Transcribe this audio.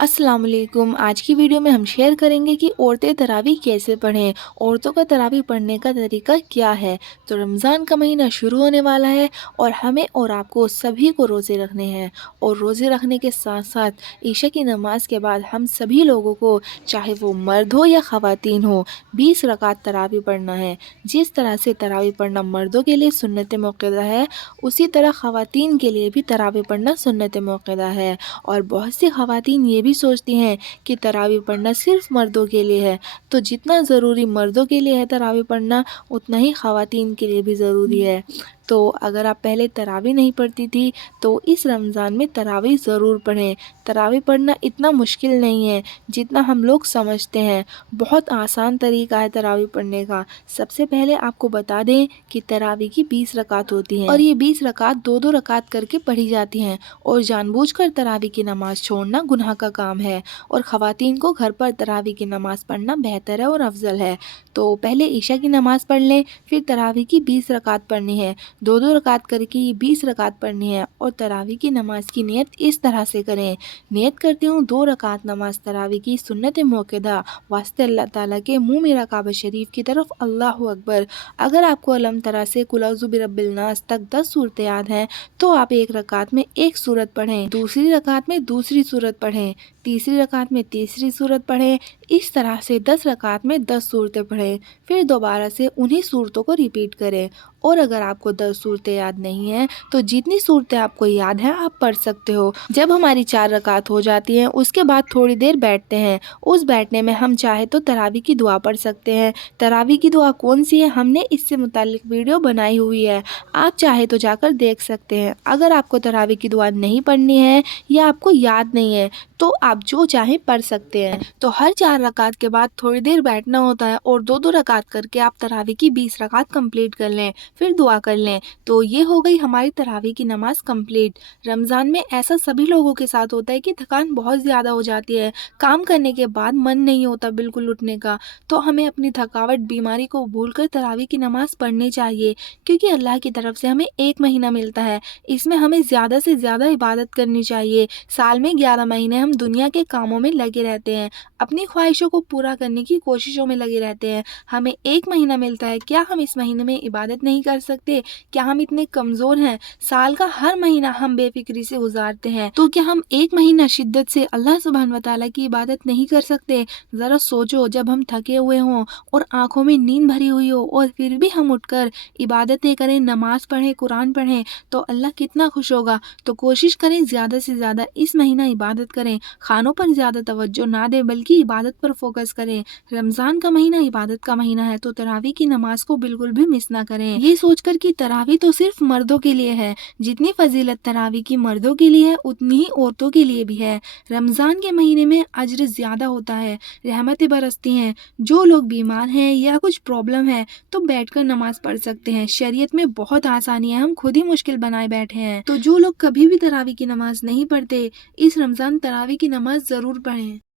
अस्सलाम वालेकुम। आज की वीडियो में हम शेयर करेंगे कि औरतें तरावीह कैसे पढ़ें, औरतों का तरावीह पढ़ने का तरीका क्या है। तो रमज़ान का महीना शुरू होने वाला है और हमें और आपको सभी को रोज़े रखने हैं, और रोज़े रखने के साथ साथ ईशा की नमाज़ के बाद हम सभी लोगों को, चाहे वो मर्द हो या ख़वातीन हो, 20 रकात तरावीह पढ़ना है। जिस तरह से तरावीह पढ़ना मर्दों के लिए सुन्नत मुअक्कदा है, उसी तरह ख़वातीन के लिए भी तरावीह पढ़ना सुन्नत मुअक्कदा है। और बहुत सी ख़वातीन ये भी सोचती हैं कि तरावीह पढ़ना सिर्फ़ मर्दों के लिए है, तो जितना ज़रूरी मर्दों के लिए है तरावीह पढ़ना, उतना ही ख़वातीन के लिए भी ज़रूरी है। तो अगर आप पहले तरावीह नहीं पढ़ती थी, तो इस रमज़ान में तरावीह ज़रूर पढ़ें। तरावीह पढ़ना इतना मुश्किल नहीं है जितना हम लोग समझते हैं। बहुत आसान तरीका है तरावीह पढ़ने का। सबसे पहले आपको बता दें कि तरावीह की 20 रकात होती हैं, और ये 20 रकात 2-2 रकात करके पढ़ी जाती हैं, और जानबूझकर तरावीह की नमाज़ छोड़ना गुनाह का काम है। और ख़वातीन को घर पर तरावीह की नमाज़ पढ़ना बेहतर है और अफजल है। तो पहले ईशा की नमाज़ पढ़ लें, फिर तरावीह की 20 रकात पढ़नी है। 2-2 रकात करके ये 20 रकात पढ़नी है। और तरावीह की नमाज़ की नियत इस तरह से करें। नियत करती हूँ 2 रकात नमाज़ तरावीह की सुन्नत मुअक्कदा, वास्ते अल्लाह ताला के मुँह मेरा काबा शरीफ की तरफ, अल्लाहु अकबर। अगर आपको अलम तरा से कुल औज़ु बिरब्बिल नास तक 10 सूरतें याद हैं, तो आप एक रकात में एक सूरत पढ़ें, दूसरी रकात में दूसरी सूरत पढ़ें, तीसरी रकात में तीसरी सूरत पढ़ें। इस तरह से 10 रकात में 10 सूरतें पढ़ें। फिर दोबारा से उन्हीं सूरतों को रिपीट करें। और अगर आपको 10 सूरतें याद नहीं हैं, तो जितनी सूरतें आपको याद हैं आप पढ़ सकते हो। जब हमारी 4 रकात हो जाती हैं, उसके बाद थोड़ी देर बैठते हैं। उस बैठने में हम चाहे तो तरावीह की दुआ पढ़ सकते हैं। तरावीह की दुआ कौन सी है, हमने इससे मुताल्लिक वीडियो बनाई हुई है, आप चाहे तो जाकर देख सकते हैं। अगर आपको तरावीह की दुआ नहीं पढ़नी है या आपको याद नहीं है, तो आप जो चाहें पढ़ सकते हैं। तो हर 4 रकात के बाद थोड़ी देर बैठना होता है, और 2-2 रकात करके आप तरावीह की 20 रकात कंप्लीट कर लें, फिर दुआ कर लें। तो ये हो गई हमारी तरावीह की नमाज कंप्लीट। रमज़ान में ऐसा सभी लोगों के साथ होता है कि थकान बहुत ज़्यादा हो जाती है, काम करने के बाद मन नहीं होता बिल्कुल उठने का। तो हमें अपनी थकावट, बीमारी को भूलकर तरावीह की नमाज पढ़नी चाहिए, क्योंकि अल्लाह की तरफ से हमें 1 महीना मिलता है। इसमें हमें ज़्यादा से ज़्यादा इबादत करनी चाहिए। साल में 11 महीने हम दुनिया के कामों में लगे रहते हैं, अपनी ख्वाहिशों को पूरा करने की कोशिशों में लगे रहते हैं। हमें 1 महीना मिलता है, क्या हम इस महीने में इबादत नहीं कर सकते? क्या हम इतने कमज़ोर हैं? साल का हर महीना हम बेफिक्री से गुजारते हैं, तो क्या हम 1 महीना शिद्दत से अल्लाह सुब्हान व तआला की इबादत नहीं कर सकते? ज़रा सोचो, जब हम थके हुए हों और आँखों में नींद भरी हुई हो, और फिर भी हम उठकर इबादतें करें, नमाज़ पढ़ें, कुरान पढ़ें, तो अल्लाह कितना खुश होगा। तो कोशिश करें ज़्यादा से ज़्यादा इस महीना इबादत करें। खानों पर ज़्यादा तवज्जो ना दें, बल्कि इबादत पर फोकस करें। रमज़ान का महीना इबादत का महीना है, तो तरावीह की नमाज को बिल्कुल भी मिस ना करें। ये सोचकर कि तरावीह तो सिर्फ मर्दों के लिए है, जितनी फजीलत तरावीह की मर्दों के लिए है, उतनी ही औरतों के लिए भी है। रमज़ान के महीने में अज्र ज़्यादा होता है, रहमतें बरसती हैं। जो लोग बीमार हैं या कुछ प्रॉब्लम है, तो बैठकर नमाज पढ़ सकते हैं। शरीयत में बहुत आसानी है, हम खुद ही मुश्किल बनाए बैठे हैं। तो जो लोग कभी भी तरावीह की नमाज नहीं पढ़ते, इस रमज़ान तरावीह की नमाज ज़रूर पढ़ें।